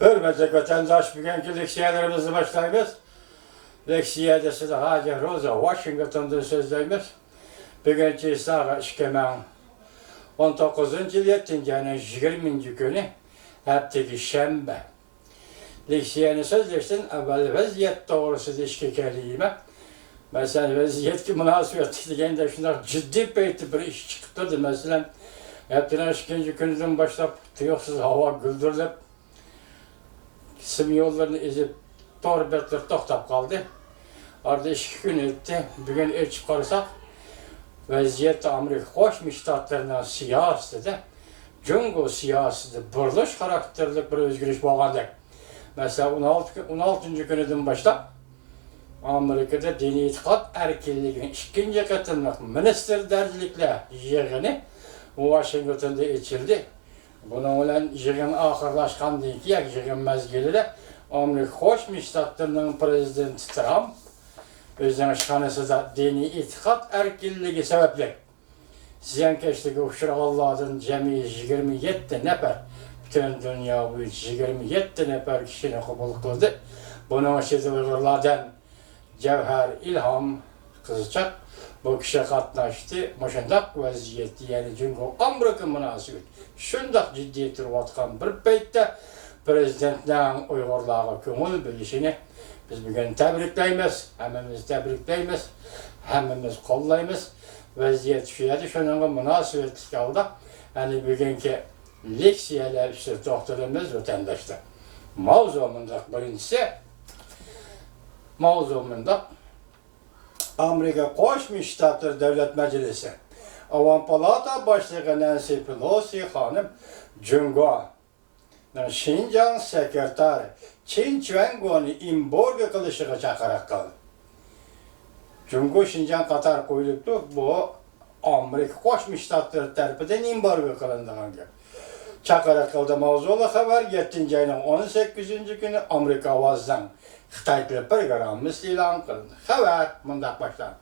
Hürmetli vatandaş, bugünkü leksiyalarımızı başlayımız. Leksiyada size Hacı Rosa Washington'da sözleyimiz. Bugünkü sağa işkemen 19. yıl 7. ayının 20. günü hepteki şembe. Leksiyanı sözleştin, evvel vaziyet doğrusu işkekeliyime. Mesela vaziyet ki münasebet degende şunlar ciddi bir iş çıktı. Mesela hepten 2. günden başlayıp tüyoksuz hava güldürülüp sim yollarını ezip torbetler toktap kaldı. Arada 2 gün etti. Bugün çıkarsak vaziyette Amerika Koşmuş Ştatlarından siyaseti, Cungo siyaseti, birleş karakterli bir özgürlük boğandı. Mesela 16. gününden başlayıp Amerika'da dini itikat erkinliğinin 2. katılmak minister dercilikle yığını Washington'da içildi. Bunun olan yığın ahırlaşkan değil ki, yığın mezgili de Amerika Koşmuş Ştatlarının prezidenti Trump özden şanısı da dini itikat erkinliği sebeple sizen keşteki uçurağallardan cemi 27 nefer bütün dünya bu 27 nefer kişinin kabul kıldı. Bunun için Uygurlardan Cevher İlham Kızılçak bu kişi katlaştı. Moşandak vaziyeti yani çünkü Amerika münasebet şundak ciddiyettir vatkan bir peytte prezidentlerin Uygurlar'a kömül bilişini biz bugün tebrikleyimiz, hemimiz tebrikleyimiz, hemimiz kollayımız. Vaziyet şuydu, şunun münasebet kaldı. Yani bugünkü leksiyeler işte doktorumuz vatandaşlar. Mavzumunda birincisi, mavzumunda Amerika Koşmuş Ştatları Devlet Meclisi. Avam Palata Başlığı Nancy Pelosi Hanım Cungo, Şincan Sekreteri Çin Çuengo'nu imborga kılışıga çakarak kaldı. Cungo Şincan Katar koyuluptu, bu Amerika Koşmuş Ştatları tarafından imborga kılındığından gibi. Çakarak kaldı mavzulu haber 7. ayının 18. günü Amerika Avaz'dan Xitay programımız ilan kılındı. Haber bundan başlandı.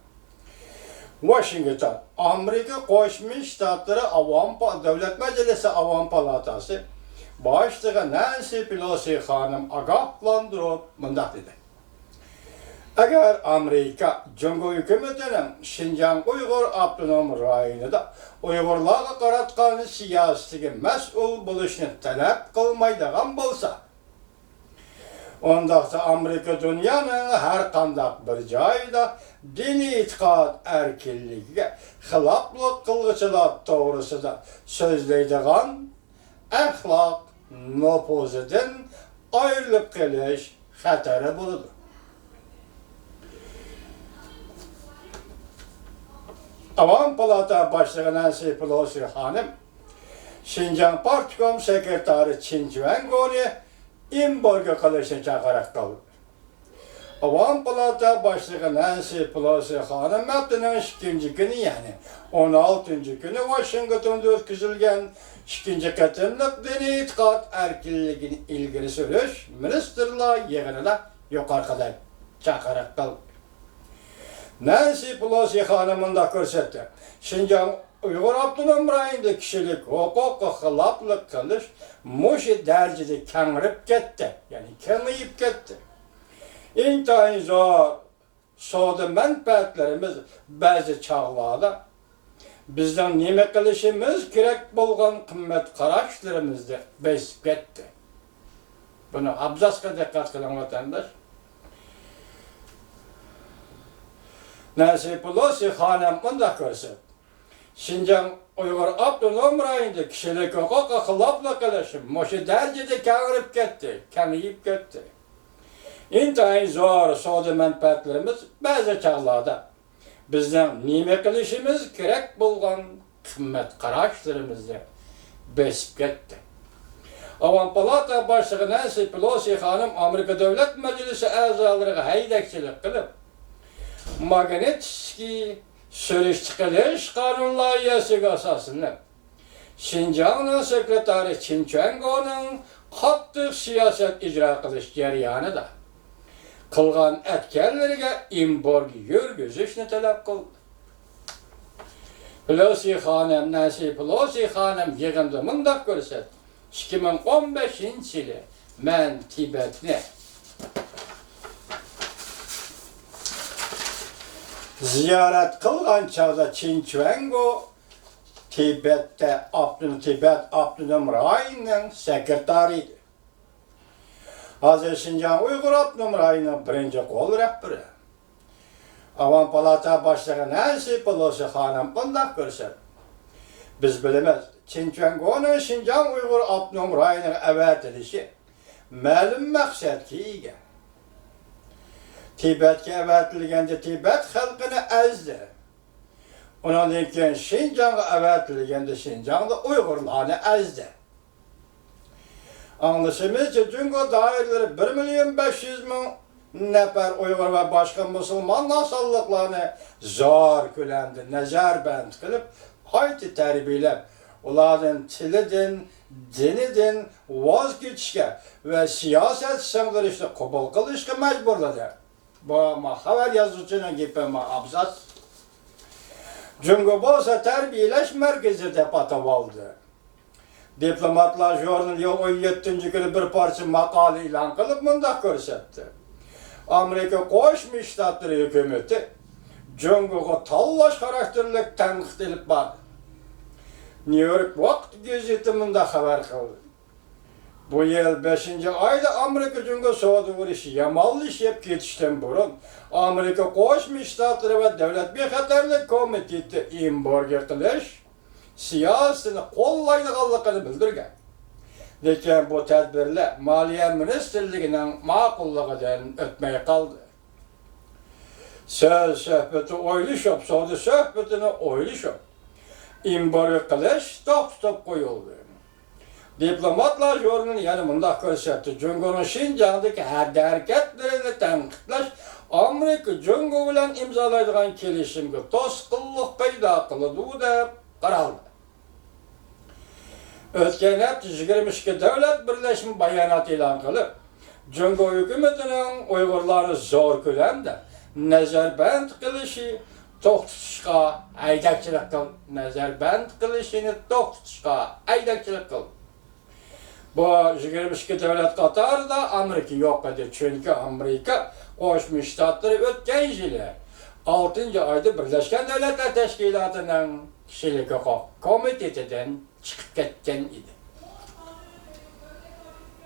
Washington, Amerika Koşmuş Ştatları Devlet Meclisi Avam Palatası Başlığı Nancy Pelosi Hanım agahlandırıp bundak dedi. Eğer Amerika Cumhur hükümetinin Şincan Uygur Abdunum rayonunda Uygurlarga qaratqan siyasetiga mas'ul bo'lishni talab qilmaydigan bo'lsa, ondaqda Amerika dunyoning har qanday bir joyida diniy e'tiqod erkinligiga xiloflik qilg'uchilar to'g'risida so'zlaydigan axloq nopuzidan ayrilib qolish xatari bo'ladi. Avam Palata Başlığı Nancy Pelosi Hanım, Şincan Partkom Sekreteri Çin Çuengo'nu imborga kılışını çakarak kaldı. Avam Palata Başlığı Nancy Pelosi Hanım, haftanın 2. günü yani 16. günü Washington'da ötküzülgen 2. katımlık dini itikat erkinliğini ilgili sürüş, ministerler yığınına yukarıda çakarak kaldı. Nancy Pelosi Hanım'ın da görsetti. Şincan Uygur Abdunum rayonunda kişilik hukuku xilaflık kılış muşi derecede kengirip gitti. Yani kengiyip gitti. İntihayın zor soğudu menfaatlerimiz bazı çağlarda bizden nime kılışımız gerek bulgan kıymet karaşlarımızda bezip gitti. Bunu abzaska dikkat kılan vatandaş. Nancy Pelosi Hanım'ın da görsetti. Şincan Uygur Abdunum rayonunda kişilik hukuku xilaflık kılışım muşi derecede kengirip gitti, kengiyip gitti. İntihayın zor soğudu menfaatlerimiz bazı çağlarda bizden nime kılışımız gerek bulgan kıymet karaşlarımızda besip gitti. Avam Palata Başlığı Nancy Pelosi Hanım Amerika Devlet Meclisi azalarına haydakçılık kılıp Magnitsky Sürüş çıkılış kanun layihesi asasında Şincan'ın sekreteri Çin Çuengo'nun katı siyaset icra kılış jaryanı da kılgan etkenlerine imborg yürgüzüşünü talep kıldı. Pelosi Hanım, Nancy Pelosi Hanım yığında mındak görset 2015 yılı men Tibetni ziyaret kılgan çağda Çinçvengo Tibet'te Tibet Abdünom Rayı'nın sekreteriydi. Hazır Şincan Uygur Abdünom Rayı'nın birinci kol rehberi. Avam Palata başlığı Nancy Pelosi hanım bundan görsen. Biz bilemez. Çinçvengo'nun Şincan Uygur Abdünom Rayı'nın evet edişi məlum məqsəd ki ega. Tibet'e evetilgende Tibet halkını ezdi. Ondan keyin Şinjan'a evetilgende Şinjan'da Uygurlarını ezdi. Anlaşımızca Cungo dairleri 1.500.000 nefer Uygur ve başka Müslüman nasallıklarını zor külendi, nezarband kılıp, hayti terbiyelep, onların tilidin, dinidin vazgeçişke ve siyaset sındırışını kabul kılışka mecburladı. Bu haber yazıcının gibi abzat. Cungo bolsa terbiyeleş merkezi depata oldu. Diplomatlar jurnal 17. günü bir parça makale ilan kılıp mındak görsetti. Amerika Koşmuş Ştatları hükümeti Cungo'ya tallaş karakterlik tenkit edip bakdı. New York Vakti Gazeti mındak haber kıldı. Bu yıl 5. ayda Amerika Cungo soğudu vuruşu yamallı iş yap geçişten burun Amerika Koşmuş Ştatları ve Devlet Bexaterlik Komiteti imborga kılış siyasetini kollaydıqallıqını bildirgen. Lekin bu tedbirler Maliye Ministerliğinin maqullığından ötmeye kaldı. Söz söhbeti oyluşup, soğudu söhbetini oyluşup, imborga kılış stop koyuldu. Diplomatlar jurnalının yanımında gösterdi. Cungo'nun Şinjan'daki her hareketlerini tenkitleş, Amerika Cungo bilen imzalaydıgan kelişimge toskıllık payda kılıdı da qaraldı. Ötken hafta 22 devlet birleşimi bayanat ilan kılıp, Cungo hükümetinin Uygurları zor külemde nezarband kılışı to'xtatishga aydakchilik qil, nazarband qilishini to'xtatishga aydakchilik qil. Bu 22 devlet qatorida Amerika yo'q edi, chunki Amerika Qo'shma Shtatlar o'tgan yili 6 oyda Birlashgan Davlatlar Tashkilotining kishilik huquq komitetidan chiqib ketgan edi.